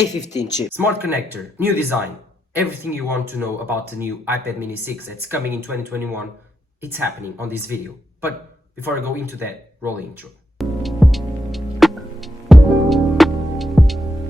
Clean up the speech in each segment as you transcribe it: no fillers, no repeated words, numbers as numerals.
A15 chip, smart connector, new design, everything you want to know about the new iPad mini 6 that's coming in 2021, it's happening on this video. But before I go into that, roll the intro.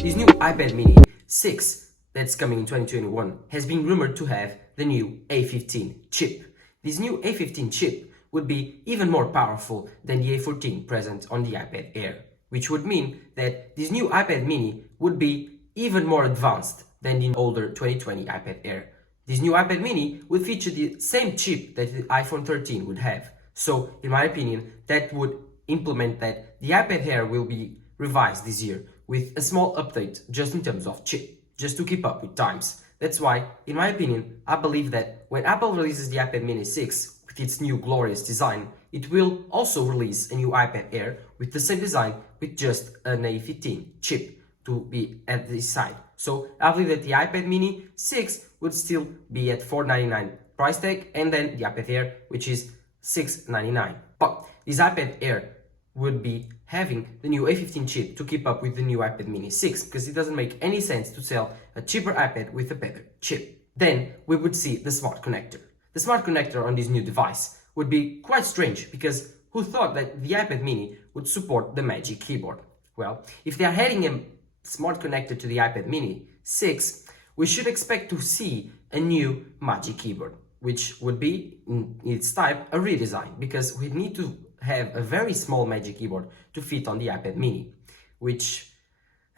This new iPad mini 6 that's coming in 2021 has been rumored to have the new A15 chip. This new A15 chip would be even more powerful than the A14 present on the iPad Air, which would mean that this new iPad mini would be even more advanced than the older 2020 iPad Air. This new iPad mini would feature the same chip that the iPhone 13 would have. So, in my opinion, that would implement that the iPad Air will be revised this year with a small update just in terms of chip, just to keep up with times. That's why, in my opinion, I believe that when Apple releases the iPad mini 6 with its new glorious design, it will also release a new iPad Air with the same design with just an A15 chip to be at this side. So I believe that the iPad mini 6 would still be at $499 price tag, and then the iPad Air, which is $699. But this iPad Air would be having the new A15 chip to keep up with the new iPad mini 6, because it doesn't make any sense to sell a cheaper iPad with a better chip. Then we would see the smart connector. The smart connector on this new device would be quite strange, because who thought that the iPad mini would support the Magic Keyboard? Well, if they are adding a smart connector to the iPad mini 6, we should expect to see a new Magic Keyboard, which would be in its type a redesign, because we need to have a very small Magic Keyboard to fit on the iPad mini, which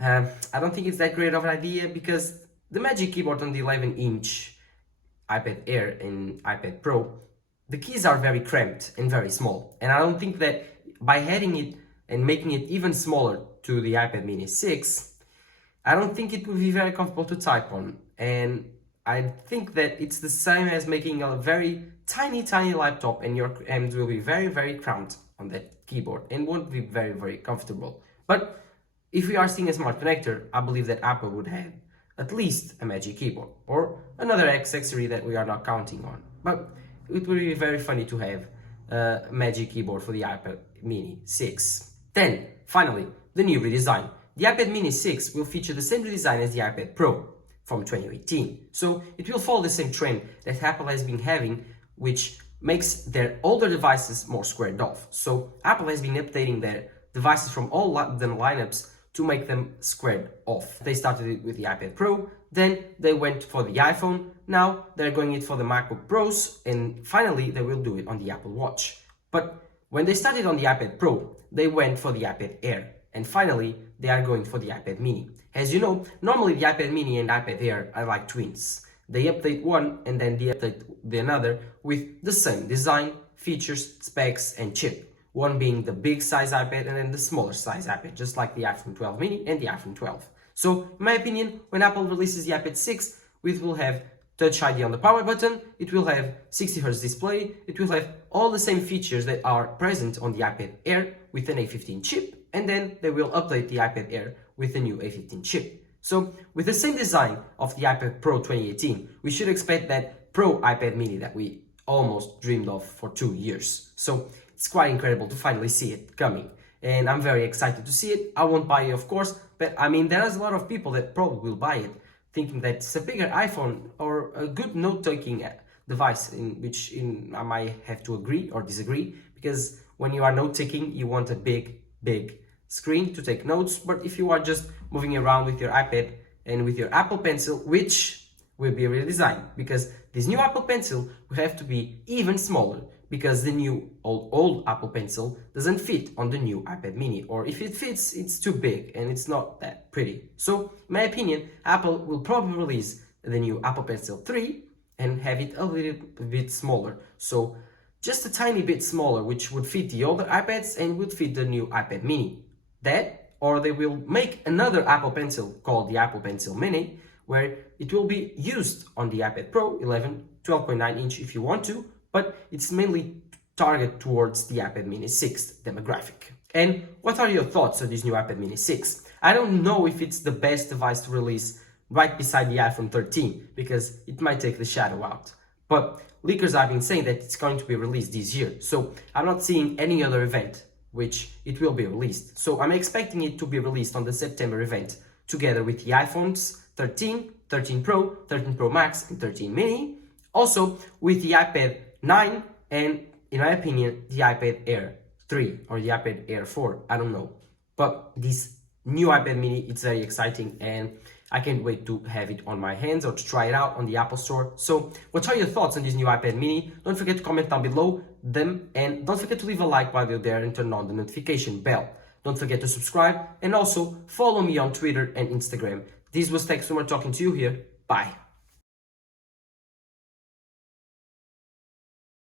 I don't think it's that great of an idea, because the Magic Keyboard on the 11-inch iPad Air and iPad Pro, the keys are very cramped and very small, and I don't think that by adding it and making it even smaller to the iPad mini 6, I don't think it would be very comfortable to type on. And I think that it's the same as making a very tiny laptop, and your hands will be very cramped on that keyboard and won't be very comfortable. But if we are seeing a smart connector, I believe that Apple would have at least a Magic Keyboard or another accessory that we are not counting on. But it would be very funny to have a Magic Keyboard for the iPad mini 6. Then, finally, the new redesign. The iPad mini 6 will feature the same redesign as the iPad Pro from 2018. So it will follow the same trend that Apple has been having, which makes their older devices more squared off. So Apple has been updating their devices from all the lineups to make them squared off. They started it with the iPad Pro, then they went for the iPhone, now they're going it for the MacBook Pros, and finally they will do it on the Apple Watch. But when they started on the iPad Pro, they went for the iPad Air, and finally they are going for the iPad mini. As you know, normally the iPad mini and iPad Air are like twins. They update one and then they update the another with the same design, features, specs and chip. One being the big size iPad and then the smaller size iPad, just like the iPhone 12 mini and the iPhone 12. So, in my opinion, when Apple releases the iPad 6, it will have Touch ID on the power button, it will have 60Hz display, it will have all the same features that are present on the iPad Air with an A15 chip, and then they will update the iPad Air with a new A15 chip. So, with the same design of the iPad Pro 2018, we should expect that Pro iPad mini that we almost dreamed of for 2 years. So, it's quite incredible to finally see it coming, and I'm very excited to see it. I won't buy it, of course, but I mean, there's a lot of people that probably will buy it, thinking that it's a bigger iPhone or a good note-taking device, in which I might have to agree or disagree, because when you are note-taking, you want a big screen to take notes. But if you are just moving around with your iPad and with your Apple Pencil, which will be redesigned, because this new Apple Pencil will have to be even smaller, because the new old Apple Pencil doesn't fit on the new iPad mini, or if it fits, it's too big and it's not that pretty. So, in my opinion, Apple will probably release the new Apple Pencil 3 and have it a little bit smaller. So, just a tiny bit smaller, which would fit the older iPads and would fit the new iPad mini. That, or they will make another Apple Pencil called the Apple Pencil Mini, where it will be used on the iPad Pro 11, 12.9 inch if you want to, but it's mainly targeted towards the iPad mini 6 demographic. And what are your thoughts on this new iPad mini 6? I don't know if it's the best device to release right beside the iPhone 13, because it might take the shadow out. But leakers have been saying that it's going to be released this year, so I'm not seeing any other event which it will be released. So I'm expecting it to be released on the September event together with the iPhones 13, 13 Pro, 13 Pro Max, and 13 mini. Also with the iPad 9 and, in my opinion, the iPad Air 3 or the iPad Air 4, I don't know. But this new iPad mini, it's very exciting and I can't wait to have it on my hands or to try it out on the Apple Store. So what are your thoughts on this new iPad mini? Don't forget to comment down below them, and don't forget to leave a like while you're there and turn on the notification bell. Don't forget to subscribe and also follow me on Twitter and Instagram. This was Tech Swimmer talking to you here. Bye.